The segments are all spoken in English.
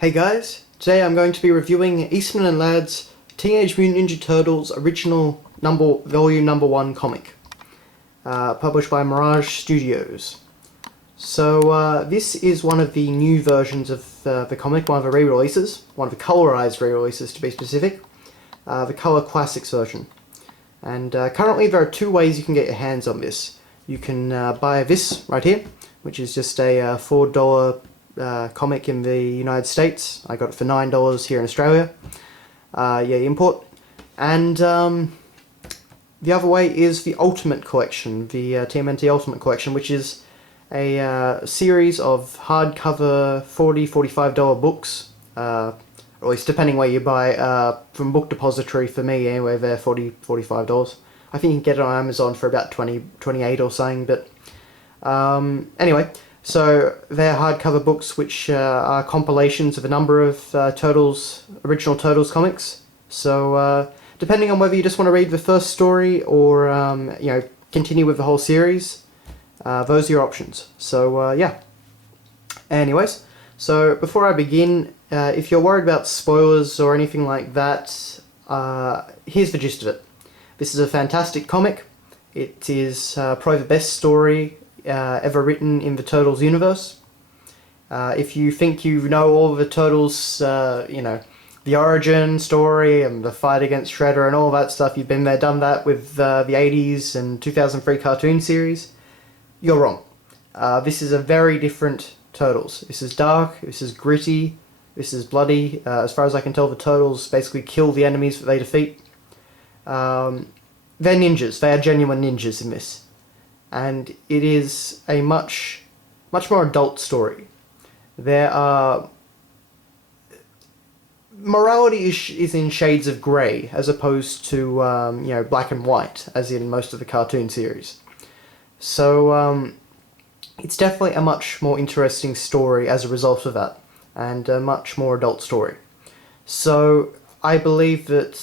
Hey guys, today I'm going to be reviewing Eastman and Ladd's Teenage Mutant Ninja Turtles original volume number 1 comic, published by Mirage Studios. So this is one of the new versions of the comic, one of the re-releases, one of the colorized re-releases to be specific, the Color Classics version. And currently there are two ways you can get your hands on this. You can buy this right here, which is just a $4 comic in the United States. I got it for $9 here in Australia. Import. And the other way is the Ultimate Collection, the TMNT Ultimate Collection, which is a series of hardcover $40–45 books, or at least depending where you buy, from Book Depository for me anyway, they're $40–45. I think you can get it on Amazon for about $28 or something, but anyway. So they're hardcover books which are compilations of a number of original Turtles comics. So depending on whether you just want to read the first story or continue with the whole series, those are your options. So yeah. Anyways, so before I begin, if you're worried about spoilers or anything like that, here's the gist of it. This is a fantastic comic. It is probably the best story ever written in the Turtles universe. If you think you know all of the Turtles, the origin story and the fight against Shredder and all that stuff, you've been there, done that with the 80s and 2003 cartoon series, you're wrong. This is a very different Turtles. This is dark, this is gritty, this is bloody. As far as I can tell, the Turtles basically kill the enemies that they defeat. They're ninjas. They are genuine ninjas in this. And it is a much more adult story. There are... morality is in shades of grey, as opposed to, black and white, as in most of the cartoon series. So, it's definitely a much more interesting story as a result of that, and a much more adult story. So, I believe that,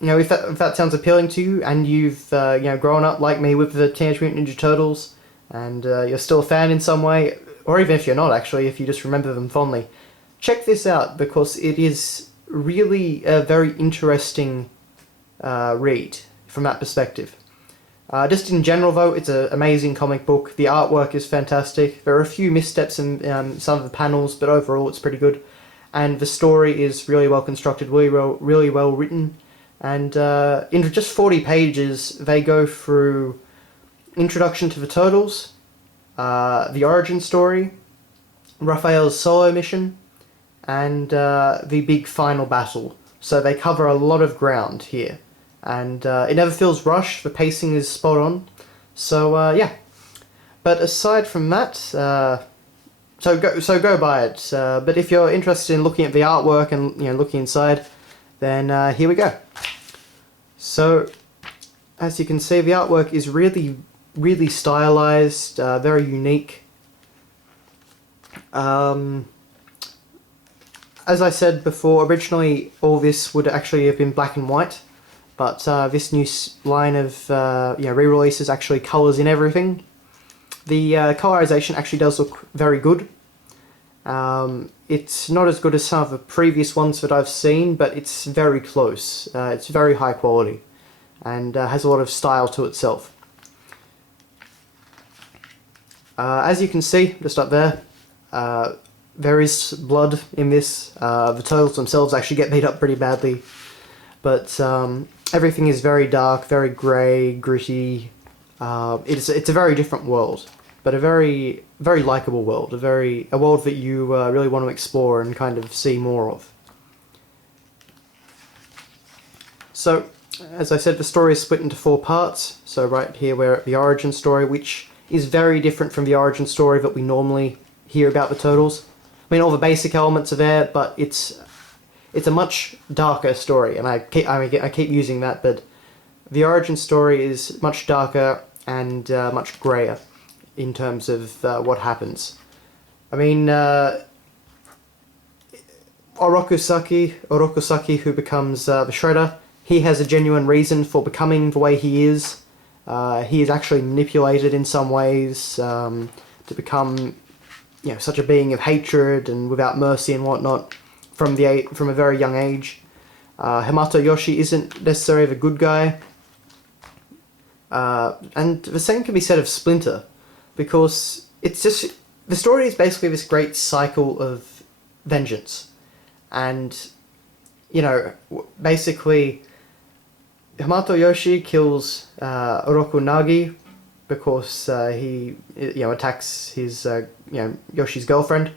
if that sounds appealing to you, and you've, grown up like me with the Teenage Mutant Ninja Turtles, and you're still a fan in some way, or even if you're not actually, if you just remember them fondly, check this out, because it is really a very interesting read from that perspective. Just in general though, it's an amazing comic book. The artwork is fantastic. There are a few missteps in some of the panels, but overall it's pretty good. And the story is really well constructed, really well written. And in just 40 pages, they go through introduction to the Turtles, the origin story, Raphael's solo mission, and the big final battle. So they cover a lot of ground here. And it never feels rushed, the pacing is spot on. So yeah. But aside from that, So go buy it. But if you're interested in looking at the artwork and looking inside, then here we go. So as you can see, the artwork is really stylized, very unique. As I said before, originally all this would actually have been black and white, but this new line of re-releases actually colours in everything. The colorization actually does look very good. It's not as good as some of the previous ones that I've seen, but it's very close. It's very high quality, and has a lot of style to itself. As you can see, just up there, there is blood in this. The Turtles themselves actually get beat up pretty badly, but everything is very dark, very grey, gritty. It's a very different world, but a very likeable world, a world that you really want to explore and kind of see more of. So, as I said, the story is split into 4 parts. So right here we're at the origin story, which is very different from the origin story that we normally hear about the Turtles. I mean, all the basic elements are there, but it's a much darker story, and I keep using that, but the origin story is much darker and much grayer in terms of what happens. I mean, Orokusaki, who becomes the Shredder, he has a genuine reason for becoming the way he is. He is actually manipulated in some ways to become such a being of hatred and without mercy and whatnot from a very young age. Hamato Yoshi isn't necessarily the good guy. And the same can be said of Splinter, because it's just, the story is basically this great cycle of vengeance. And, basically, Hamato Yoshi kills Oroku Nagi because he attacks his Yoshi's girlfriend.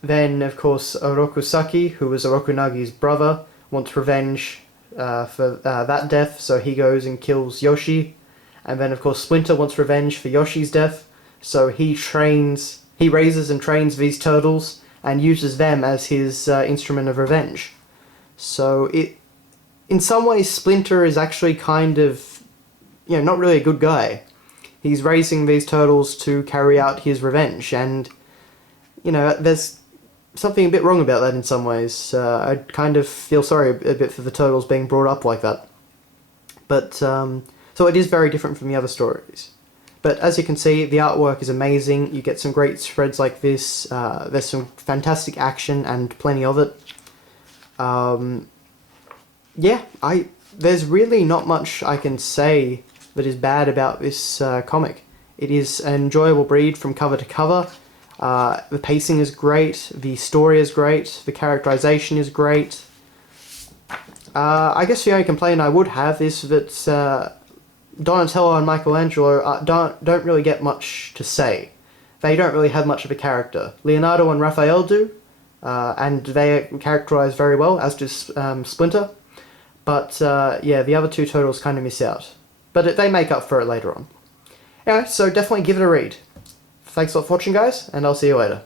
Then of course Oroku Saki, who was Oroku Nagi's brother, wants revenge for that death, so he goes and kills Yoshi. And then of course Splinter wants revenge for Yoshi's death, so he raises and trains these turtles and uses them as his instrument of revenge. So in some ways, Splinter is actually kind of, not really a good guy. He's raising these turtles to carry out his revenge, and, there's something a bit wrong about that in some ways. I kind of feel sorry a bit for the turtles being brought up like that. But, so it is very different from the other stories. But as you can see, the artwork is amazing. You get some great spreads like this. There's some fantastic action and plenty of it. There's really not much I can say that is bad about this comic. It is an enjoyable read from cover to cover. The pacing is great, the story is great, the characterization is great. I guess the only complaint I would have is that Donatello and Michelangelo don't really get much to say. They don't really have much of a character. Leonardo and Raphael do, and they are characterized very well, as does Splinter. But the other two turtles kind of miss out. But they make up for it later on. Anyway, so definitely give it a read. Thanks a lot for watching, guys, and I'll see you later.